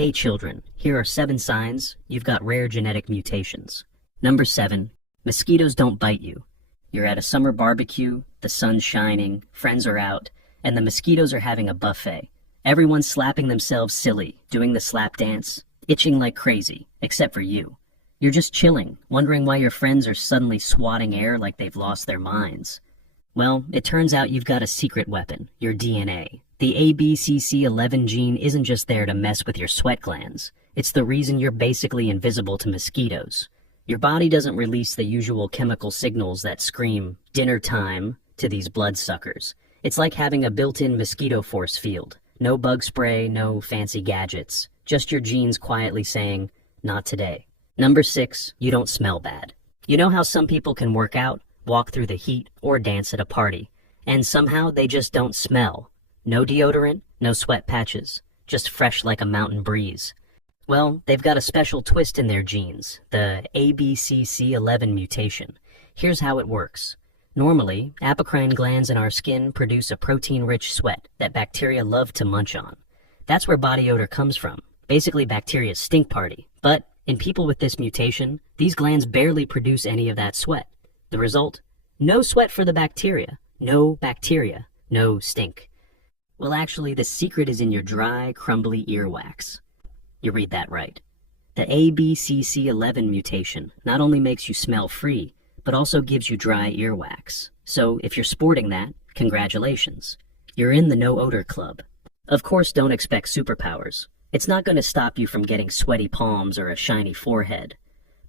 Hey children, here are 7 signs you've got rare genetic mutations. Number 7, mosquitoes don't bite you. You're at a summer barbecue, the sun's shining, friends are out, and the mosquitoes are having a buffet. Everyone's slapping themselves silly, doing the slap dance, itching like crazy, except for you. You're just chilling, wondering why your friends are suddenly swatting air like they've lost their minds. Well, it turns out you've got a secret weapon, your DNA. The ABCC11 gene isn't just there to mess with your sweat glands. It's the reason you're basically invisible to mosquitoes. Your body doesn't release the usual chemical signals that scream, dinner time, to these bloodsuckers. It's like having a built-in mosquito force field. No bug spray, no fancy gadgets. Just your genes quietly saying, not today. Number 6, you don't smell bad. You know how some people can work out, walk through the heat, or dance at a party, and somehow they just don't smell. No deodorant, no sweat patches, just fresh like a mountain breeze. Well, they've got a special twist in their genes, the ABCC11 mutation. Here's how it works. Normally, apocrine glands in our skin produce a protein-rich sweat that bacteria love to munch on. That's where body odor comes from, basically bacteria's stink party. But in people with this mutation, these glands barely produce any of that sweat. The result? No sweat for the bacteria, no stink. Well, actually, the secret is in your dry, crumbly earwax. You read that right. The ABCC11 mutation not only makes you smell free, but also gives you dry earwax. So if you're sporting that, congratulations. You're in the no odor club. Of course, don't expect superpowers. It's not going to stop you from getting sweaty palms or a shiny forehead.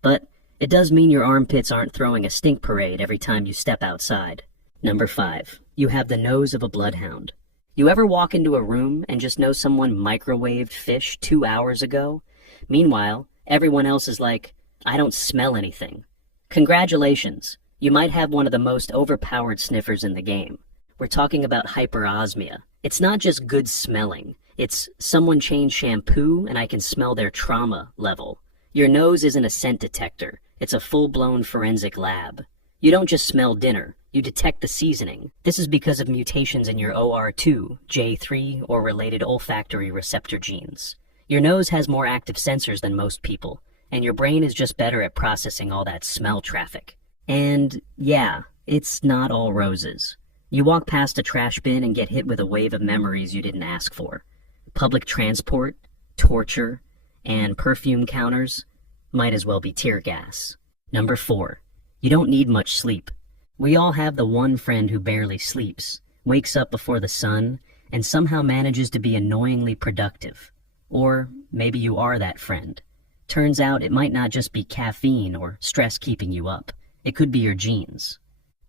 But it does mean your armpits aren't throwing a stink parade every time you step outside. Number 5, you have the nose of a bloodhound. You ever walk into a room and just know someone microwaved fish 2 hours ago? Meanwhile, everyone else is like, I don't smell anything. Congratulations, you might have one of the most overpowered sniffers in the game. We're talking about hyperosmia. It's not just good smelling. It's someone changed shampoo and I can smell their trauma level. Your nose isn't a scent detector. It's a full-blown forensic lab. You don't just smell dinner. You detect the seasoning. This is because of mutations in your OR2, J3, or related olfactory receptor genes. Your nose has more active sensors than most people, and your brain is just better at processing all that smell traffic. And yeah, it's not all roses. You walk past a trash bin and get hit with a wave of memories you didn't ask for. Public transport, torture, and perfume counters might as well be tear gas. Number 4, you don't need much sleep. We all have the one friend who barely sleeps, wakes up before the sun, and somehow manages to be annoyingly productive. Or maybe you are that friend. Turns out it might not just be caffeine or stress keeping you up. It could be your genes.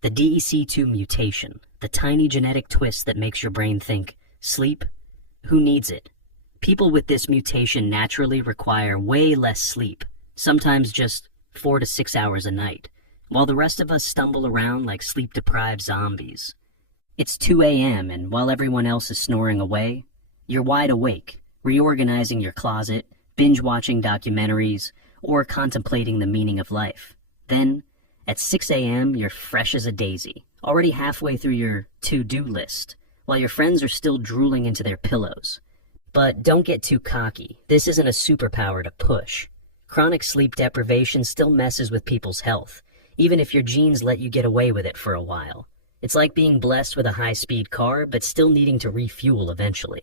The DEC2 mutation, the tiny genetic twist that makes your brain think, sleep? Who needs it? People with this mutation naturally require way less sleep, sometimes just 4 to 6 hours a night, while the rest of us stumble around like sleep-deprived zombies. It's 2 a.m., and while everyone else is snoring away, you're wide awake, reorganizing your closet, binge-watching documentaries, or contemplating the meaning of life. Then, at 6 a.m., you're fresh as a daisy, already halfway through your to-do list, while your friends are still drooling into their pillows. But don't get too cocky. This isn't a superpower to push. Chronic sleep deprivation still messes with people's health, even if your genes let you get away with it for a while. It's like being blessed with a high-speed car, but still needing to refuel eventually.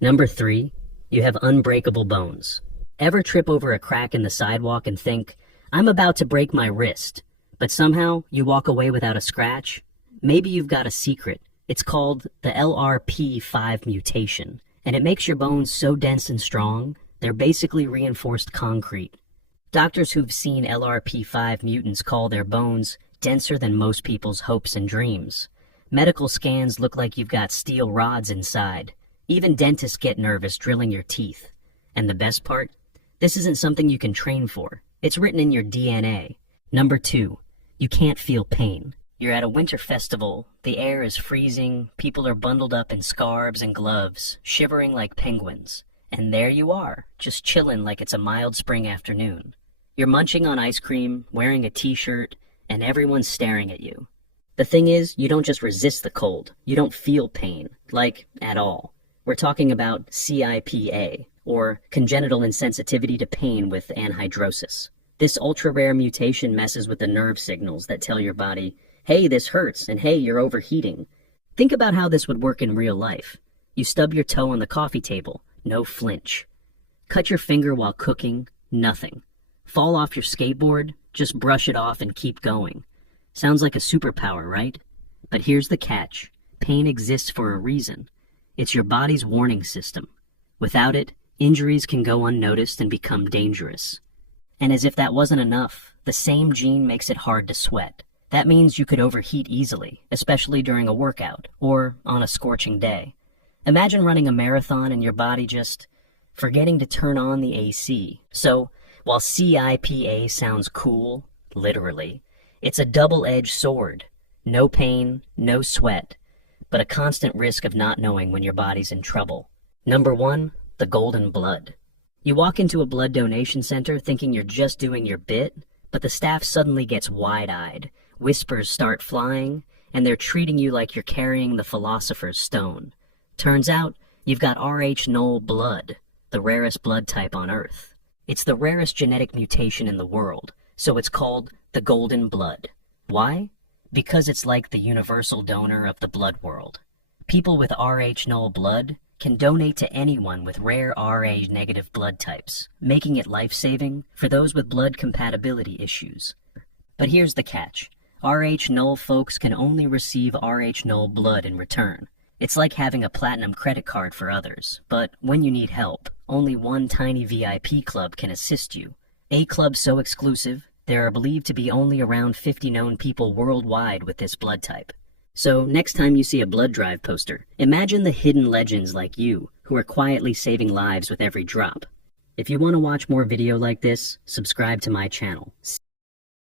Number 3, you have unbreakable bones. Ever trip over a crack in the sidewalk and think, I'm about to break my wrist, but somehow you walk away without a scratch? Maybe you've got a secret. It's called the LRP5 mutation, and it makes your bones so dense and strong, they're basically reinforced concrete. Doctors who've seen LRP5 mutants call their bones denser than most people's hopes and dreams. Medical scans look like you've got steel rods inside. Even dentists get nervous drilling your teeth. And the best part? This isn't something you can train for. It's written in your DNA. Number 2, you can't feel pain. You're at a winter festival, the air is freezing, people are bundled up in scarves and gloves, shivering like penguins. And there you are, just chilling like it's a mild spring afternoon. You're munching on ice cream, wearing a t-shirt, and everyone's staring at you. The thing is, you don't just resist the cold. You don't feel pain, like, at all. We're talking about CIPA, or congenital insensitivity to pain with anhidrosis. This ultra-rare mutation messes with the nerve signals that tell your body, hey, this hurts, and hey, you're overheating. Think about how this would work in real life. You stub your toe on the coffee table, no flinch. Cut your finger while cooking, nothing. Fall off your skateboard, just brush it off and keep going. Sounds like a superpower, right? But here's the catch. Pain exists for a reason. It's your body's warning system. Without it, injuries can go unnoticed and become dangerous. And as if that wasn't enough, the same gene makes it hard to sweat. That means you could overheat easily, especially during a workout or on a scorching day. Imagine running a marathon and your body just forgetting to turn on the AC. So, while CIPA sounds cool, literally, it's a double-edged sword. No pain, no sweat, but a constant risk of not knowing when your body's in trouble. Number 1, the golden blood. You walk into a blood donation center thinking you're just doing your bit, but the staff suddenly gets wide-eyed, whispers start flying, and they're treating you like you're carrying the Philosopher's Stone. Turns out, you've got Rh-null blood, the rarest blood type on Earth. It's the rarest genetic mutation in the world, so it's called the golden blood. Why? Because it's like the universal donor of the blood world. People with Rh-null blood can donate to anyone with rare Ra-negative blood types, making it life-saving for those with blood compatibility issues. But here's the catch. Rh-null folks can only receive Rh-null blood in return. It's like having a platinum credit card for others, but when you need help, only one tiny VIP club can assist you. A club so exclusive, there are believed to be only around 50 known people worldwide with this blood type. So next time you see a blood drive poster, imagine the hidden legends like you, who are quietly saving lives with every drop. If you want to watch more video like this, subscribe to my channel.